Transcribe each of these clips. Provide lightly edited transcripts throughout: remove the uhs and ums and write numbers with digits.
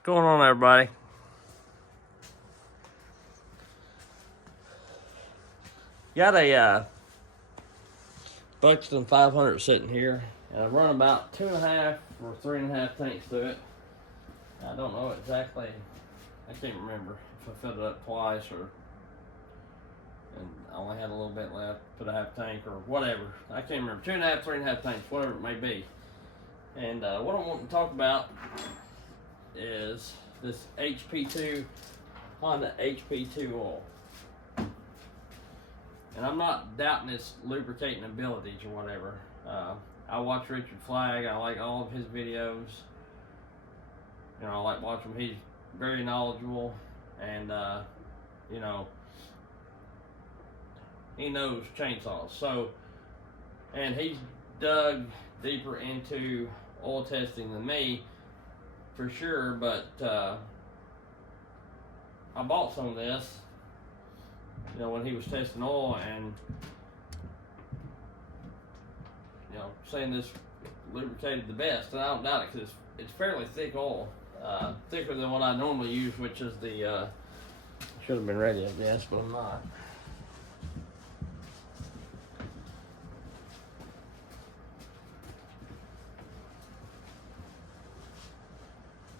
What's going on, everybody? Got a Buxton 500 sitting here, and I run about 2.5 or 3.5 tanks through it. I don't know exactly. I can't remember if I filled it up twice and I only had a little bit left. Put a half tank or whatever. I can't remember. 2.5, 3.5 tanks, whatever it may be. And what I want to talk about is this HP2 Honda HP2 oil. And I'm not doubting its lubricating abilities or whatever. I watch Richard Flagg. I like all of his videos. You know, I like watching him. He's very knowledgeable, and you know, he knows chainsaws. So, and he's dug deeper into oil testing than me, for sure. But I bought some of this, you know, when he was testing oil, and you know, saying this lubricated the best, and I don't doubt it because it's fairly thick oil, thicker than what I normally use, which is the should have been ready, I guess, but I'm not.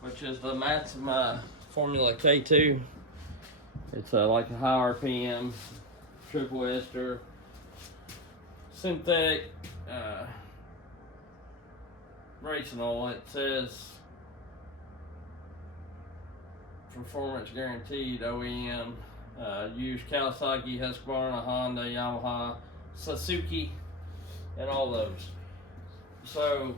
Which is the Maxima Formula K2. It's like a high RPM, triple ester, synthetic racing oil. It says performance guaranteed, OEM. Use Kawasaki, Husqvarna, Honda, Yamaha, Suzuki, and all those. So,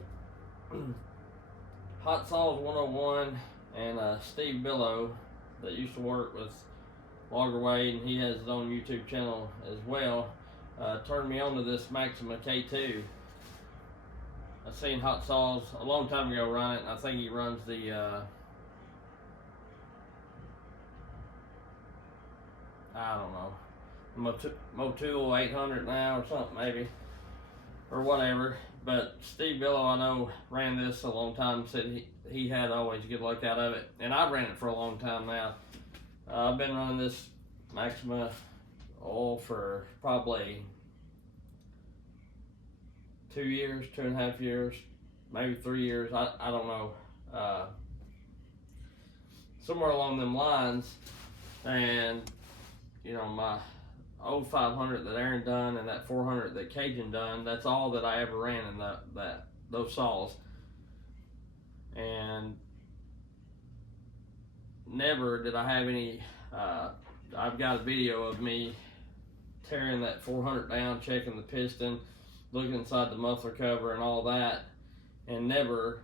Hot Saws 101 and Steve Billow, that used to work with Logger Wade, and he has his own YouTube channel as well, turned me on to this Maxima K2. I seen Hot Saws a long time ago run it, and I think he runs the I don't know, Motul 800 now or something maybe, or whatever. But Steve Billow, I know, ran this a long time, said he had always good luck out of it, and I've ran it for a long time now. I've been running this Maxima oil for probably 2 years, 2.5 years, maybe 3 years, I don't know, somewhere along them lines. And you know, my old 500 that Aaron done and that 400 that Cajun done, that's all that I ever ran in those saws. And never did I have any, I've got a video of me tearing that 400 down, checking the piston, looking inside the muffler cover and all that, and never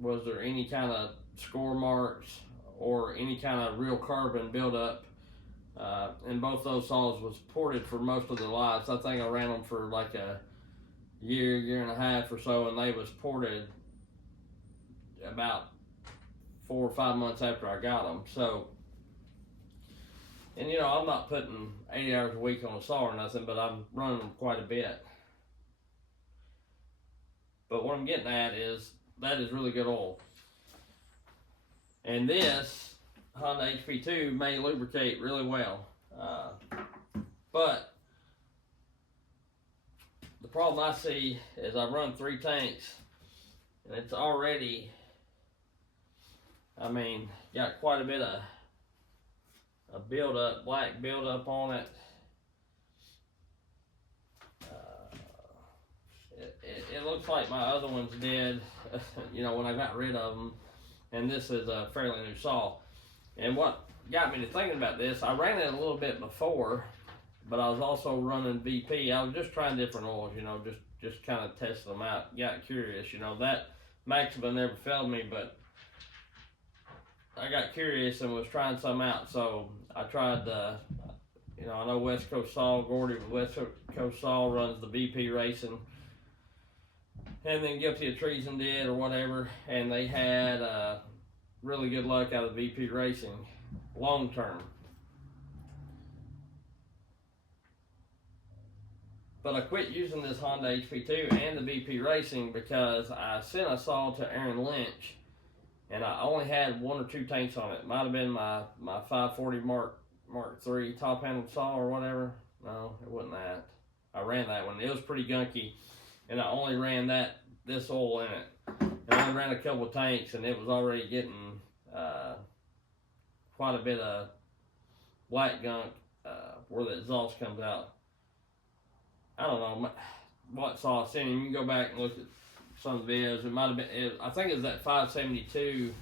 was there any kind of score marks or any kind of real carbon buildup. And both those saws was ported for most of their lives. I think I ran them for like a year and a half or so, and they was ported about 4 or 5 months after I got them. So, and you know, I'm not putting 80 hours a week on a saw or nothing, but I'm running them quite a bit. But what I'm getting at is that is really good oil. And this Honda HP2 may lubricate really well, but the problem I see is I run 3 tanks, and it's already, I mean, got quite a bit of a buildup, black buildup on it. It looks like my other ones did, you know, when I got rid of them, and this is a fairly new saw. And what got me to thinking about this, I ran it a little bit before, but I was also running VP. I was just trying different oils, you know, just kind of testing them out. Got curious, you know. That Maxima never failed me, but I got curious and was trying some out. So I tried you know, I know West Coast Saw, Gordy with West Coast Saw runs the VP Racing. And then Guilty of Treason did or whatever, and they had really good luck out of VP Racing long term. But I quit using this Honda HP2 and the VP Racing because I sent a saw to Aaron Lynch, and I only had 1 or 2 tanks on it. Might have been my 540 Mark III top handled saw or whatever. No, it wasn't that. I ran that one. It was pretty gunky, and I only ran this oil in it. And I ran a couple of tanks, and it was already getting quite a bit of black gunk where the exhaust comes out. I don't know what saw I sent him. You can go back and look at some of the videos. It might have been, I think it was that 572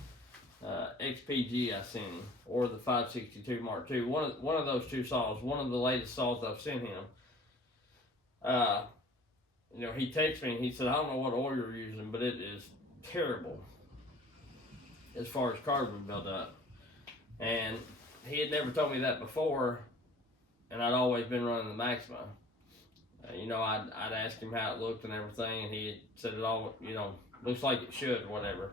XPG I sent him, or the 562 Mark II. One of those 2 saws, one of the latest saws I've sent him. You know, he texted me and he said, I don't know what oil you're using, but it is terrible as far as carbon buildup. And he had never told me that before, and I'd always been running the Maxima. You know, I'd ask him how it looked and everything, and he had said it all, you know, looks like it should or whatever.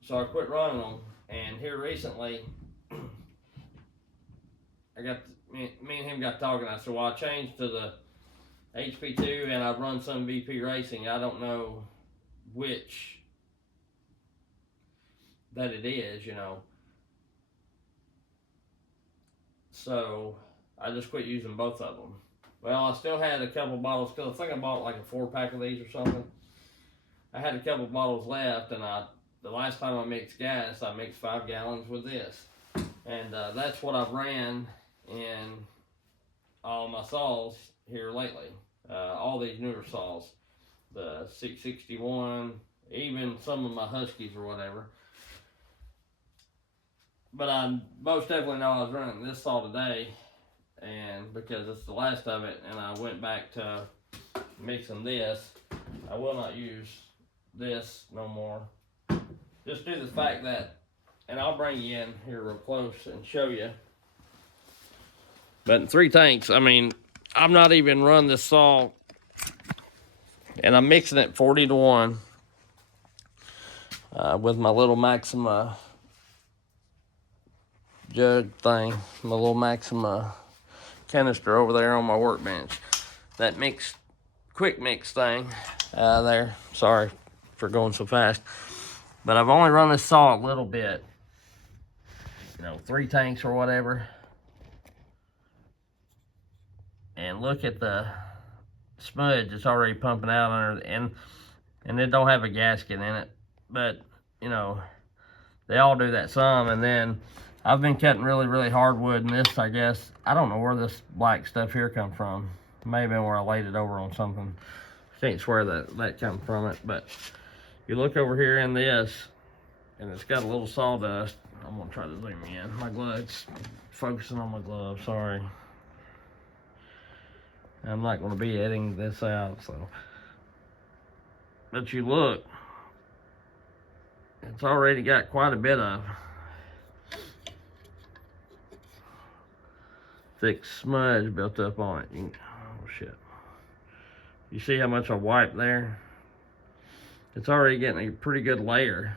So I quit running them, and here recently, me and him got talking. I said, well, I changed to the HP2, and I've run some VP Racing. I don't know which that it is, you know. So I just quit using both of them. Well, I still had a couple bottles, because I think I bought like a 4-pack of these or something. I had a couple bottles left, and the last time I mixed gas, I mixed 5 gallons with this. And that's what I've ran in all my saws here lately. All these newer saws. The 661, even some of my Huskies or whatever. But I most definitely know I was running this saw today, and because it's the last of it, and I went back to mixing this. I will not use this no more. Just due to the fact that, and I'll bring you in here real close and show you. But in 3 tanks, I mean, I've not even run this saw, and I'm mixing it 40 to 1 with my little Maxima jug thing, my little Maxima canister over there on my workbench. That quick mix thing there. Sorry for going so fast, but I've only run this saw a little bit, you know, 3 tanks or whatever. And look at the smudge that's already pumping out under the, and it don't have a gasket in it, but you know, they all do that some. And then I've been cutting really, really hard wood, and this, I guess, I don't know where this black stuff here come from. It may have been where I laid it over on something. Can't swear that come from it, but you look over here in this, and it's got a little sawdust. I'm gonna try to zoom in. My gloves, focusing on my glove, sorry. I'm not gonna be editing this out, so. But you look, it's already got quite a bit of thick smudge built up on it. Oh shit. You see how much I wiped there? It's already getting a pretty good layer.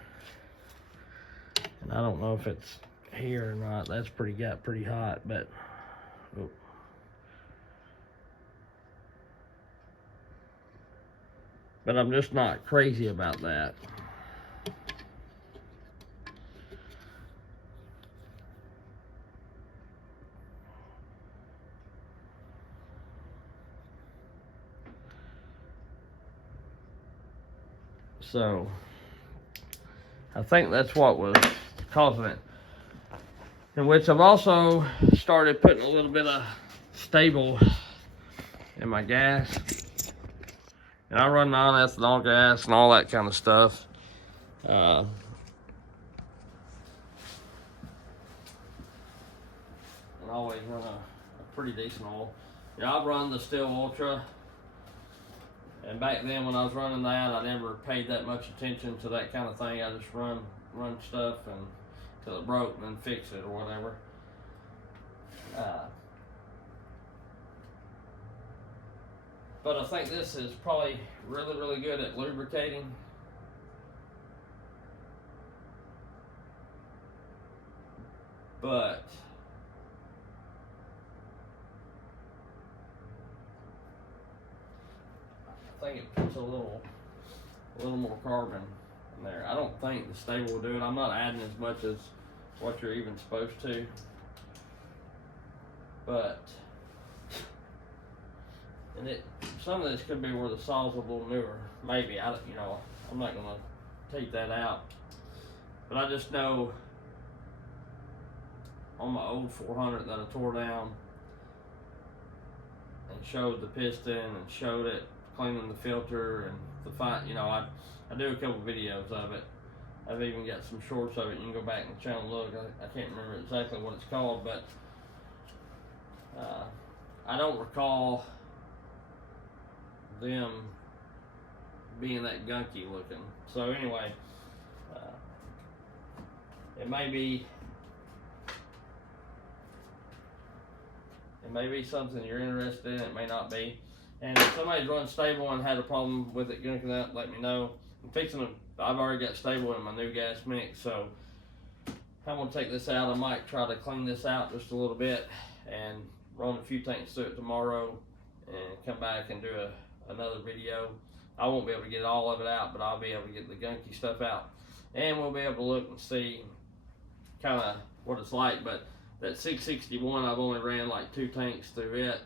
And I don't know if it's here or not. That's got pretty hot, but oh. But I'm just not crazy about that. So I think that's what was causing it. In which I've also started putting a little bit of stable in my gas. And I run non-ethanol gas and all that kind of stuff. And always run a pretty decent oil. Yeah, I run the Stihl Ultra. And back then when I was running that, I never paid that much attention to that kind of thing. I just run stuff until it broke and then fix it or whatever. But I think this is probably really, really good at lubricating. But I think it puts a little more carbon in there. I don't think the stable will do it. I'm not adding as much as what you're even supposed to, but some of this could be where the saw's a little newer. Maybe I'm not gonna take that out, but I just know on my old 400 that I tore down and showed the piston and showed it cleaning the filter and the fight. I do a couple videos of it. I've even got some shorts of it. You can go back in the channel and look. I can't remember exactly what it's called, but I don't recall them being that gunky looking. So anyway, it may be something you're interested in. It may not be. And if somebody's running stable and had a problem with it gunking up, let me know. I've already got stable in my new gas mix, so I'm gonna take this out. I might try to clean this out just a little bit and run a few tanks through it tomorrow and come back and do another video. I won't be able to get all of it out, but I'll be able to get the gunky stuff out, and we'll be able to look and see kind of what it's like. But that 661, I've only ran like 2 tanks through it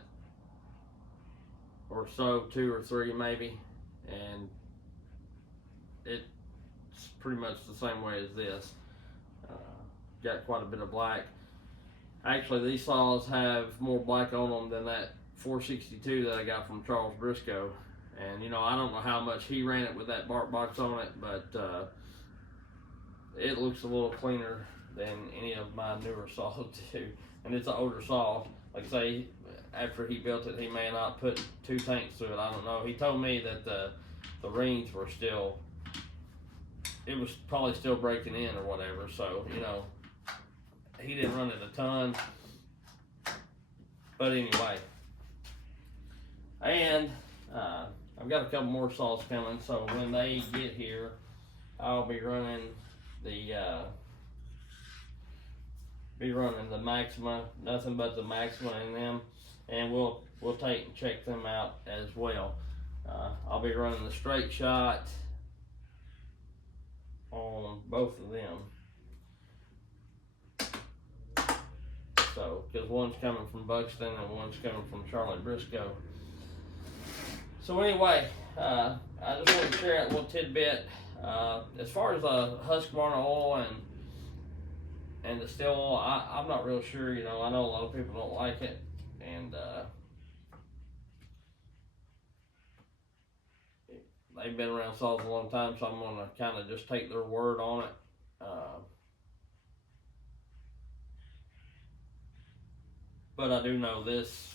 or so, 2 or 3 maybe, and it's pretty much the same way as this. Got quite a bit of black. Actually, these saws have more black on them than that 462 that I got from Charles Briscoe. And I don't know how much he ran it with that bark box on it, but it looks a little cleaner than any of my newer saws do. And it's an older saw. Like I say, after he built it, he may not put 2 tanks through it. I don't know. He told me that the rings were still, it was probably still breaking in or whatever. So, he didn't run it a ton. But anyway. And I've got a couple more saws coming. So when they get here, I'll be running the Maxima, nothing but the Maxima in them, and we'll take and check them out as well. I'll be running the straight shot on both of them. So, because one's coming from Buxton and one's coming from Charlie Briscoe. So anyway, I just wanted to share that little tidbit. As far as the Husqvarna oil and the Stihl oil, I'm not real sure. I know a lot of people don't like it, and they've been around saws a long time, so I'm gonna kind of just take their word on it. But I do know this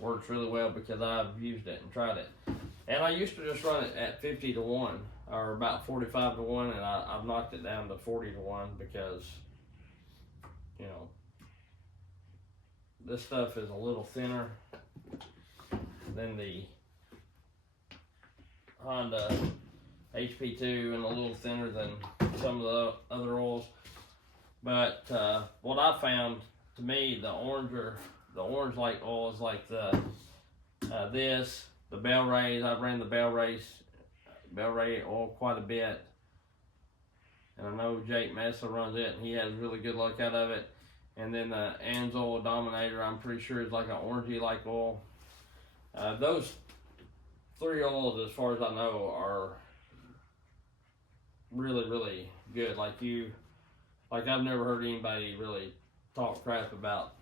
works really well because I've used it and tried it. And I used to just run it at 50 to 1 or about 45 to 1, and I've knocked it down to 40 to 1 because, this stuff is a little thinner than the Honda HP2 and a little thinner than some of the other oils. But what I found, to me, the orange like oil is like the Bell Rays. I've ran the Bell Ray oil quite a bit, and I know Jake Mesa runs it, and he has really good luck out of it. And then the Anzoil Dominator, I'm pretty sure is like an orangey like oil. Those 3 oils, as far as I know, are really, really good. Like I've never heard anybody really talk crap about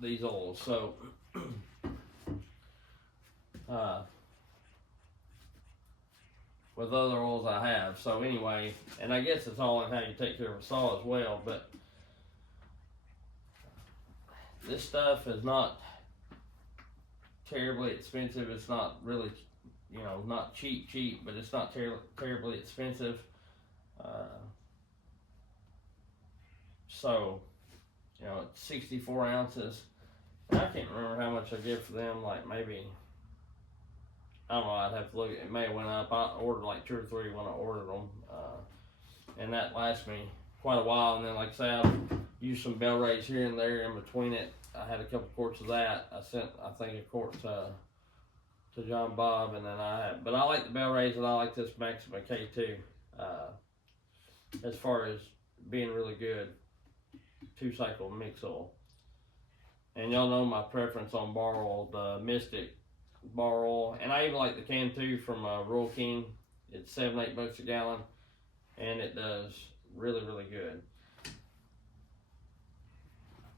these oils. So with other oils I have. So anyway, and I guess it's all in how you take care of a saw as well. But this stuff is not terribly expensive. It's not really, not cheap, but it's not terribly expensive. So, it's 64 ounces. And I can't remember how much I get for them. Like maybe, I don't know. I'd have to look. It may have went up. I ordered like 2 or 3 when I ordered them, and that lasts me quite a while. And then, like I say, I've used some Bell Rays here and there in between it. I had a couple quarts of that. I sent, I think, a quart to John Bob, and then but I like the Bell Rays, and I like this Maxima K2. as far as being really good 2-cycle mix oil. And y'all know my preference on bar oil, the Mystic bar oil, and I even like the can too from Royal King. It's $7-8 a gallon, and it does really good.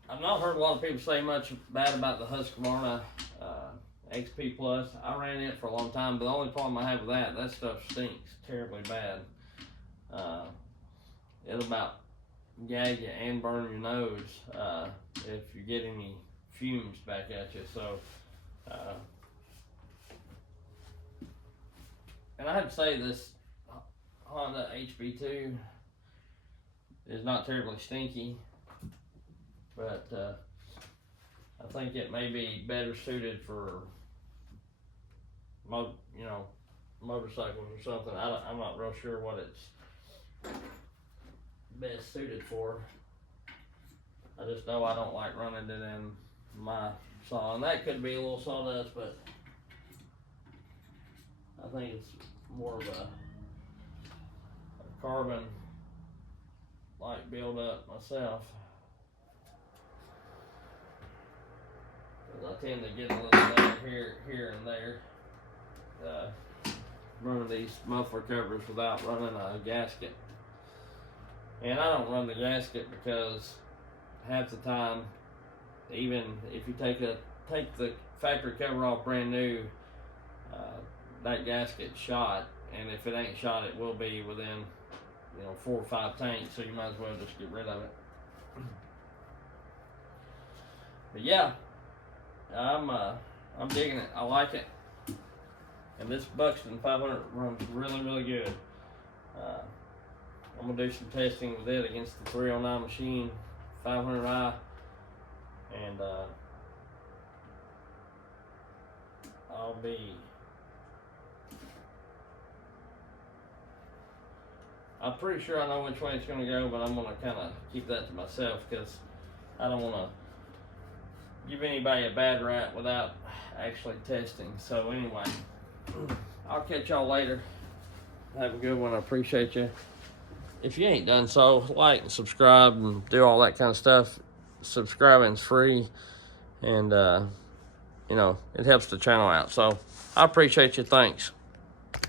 I've not heard a lot of people say much bad about the Husqvarna XP Plus. I ran it for a long time, but the only problem I have with that stuff stinks terribly bad. It'll about gag you and burn your nose if you get any fumes back at you. So, and I have to say this Honda HB2 is not terribly stinky, but I think it may be better suited for motorcycles or something. I'm not real sure what it's best suited for. I just know I don't like running it in my saw, and that could be a little sawdust, but I think it's more of a carbon like build up myself, because I tend to get a little down here and there running these muffler covers without running a gasket. And I don't run the gasket because half the time, even if you take the factory cover off brand new, that gasket's shot, and if it ain't shot, it will be within 4 or 5 tanks, so you might as well just get rid of it. But yeah, I'm digging it. I like it, and this Buxton 500 runs really good. I'm gonna do some testing with it against the 309 machine 500i, and I'm pretty sure I know which way it's gonna go, but I'm gonna kind of keep that to myself because I don't want to give anybody a bad rap without actually testing. So anyway, I'll catch y'all later. Have a good one. I appreciate you. If you ain't done so, like and subscribe and do all that kind of stuff. Subscribing's free, and it helps the channel out. So I appreciate you. Thanks.